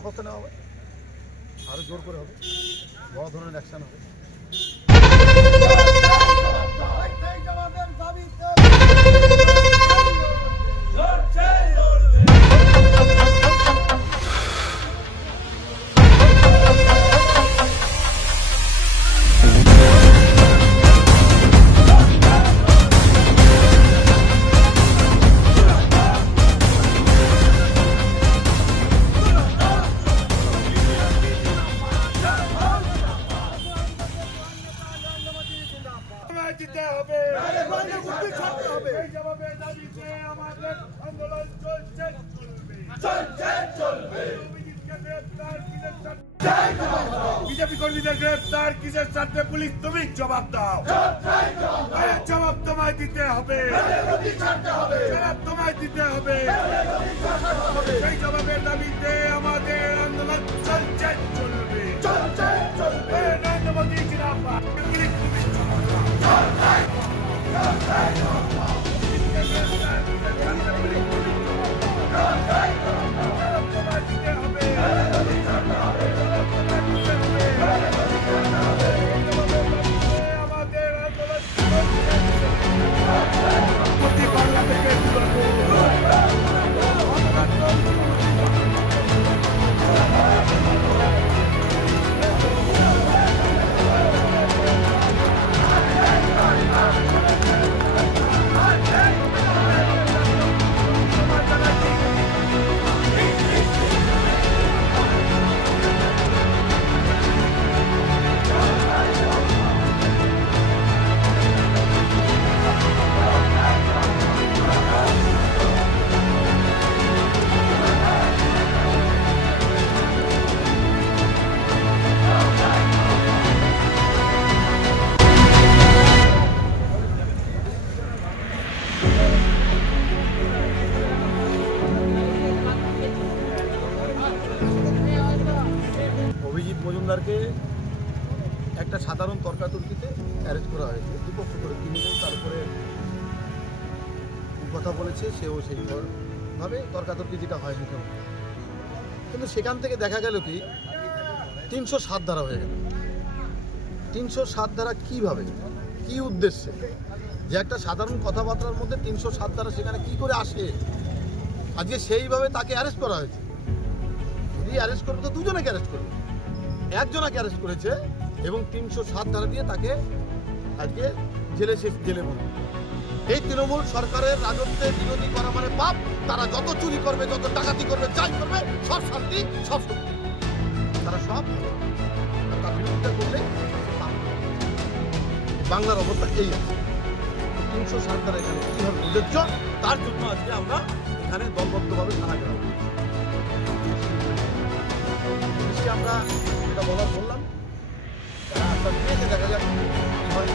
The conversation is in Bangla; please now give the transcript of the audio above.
ব্যবস্থা নেওয়া হবে, আরও জোর করে হবে, বড় ধরনের অ্যাকশন হবে। দিতে হবে, এই জবাবে দাবিতে আমাদের আন্দোলন চলছে চলবে। বিজেপি কর্মীদের গ্রেফতার কিসের স্বার্থে? পুলিশ তুমি জবাব দাও, জবাব তোমায় দিতে হবে, জবাব তোমায় দিতে হবে। সেই জবাবের দাবিতে আমাদের আন্দোলন চলছে চলবে। নরেন্দ্র মোদী জিন্দাবাদ, পুলিশ তুমি অভিজিৎ মজুমদারকে একটা সাধারণ তর্কাতর্কিতে অ্যারেস্ট করা হয়েছে, দুপক্ষ করে তিনজন তার উপরে কথা বলেছে, সেও সেইভাবে তর্কাতর্কি যেটা হয়নি কেউ। কিন্তু সেখান থেকে দেখা গেল কি 307 ধারা হয়ে গেল। 307 ধারা কীভাবে, কী উদ্দেশ্যে, যে একটা সাধারণ কথাবার্তার মধ্যে 307 ধারা সেখানে কি করে আসে? আজকে সেইভাবে তাকে অ্যারেস্ট করা হয়েছে। যদি অ্যারেস্ট করবে তো দুজনকে অ্যারেস্ট করবে, একজনকে অ্যারেস্ট করেছে এবং 307 ধারা দিয়ে তাকে আজকে জেলে বন্ধ। এই তৃণমূল সরকারের রাজত্বে বিরোধী করা মানে পাপ। তারা যত চুরি করবে, যত ডাকাতি করবে, যাই করবে, সব শান্তি, সব শক্তি, তারা সব তার বিরোধিতা করলে পাপ। বাংলার অবস্থা এই আছে। 307 ধারা এখানে কীভাবে প্রযোজ্য, তার জন্য আজকে আমরা এখানে দলবদ্ধভাবে থানা ঘেরাও করছি। আমরা এটা বললাম, দেখা যাক কি হয়।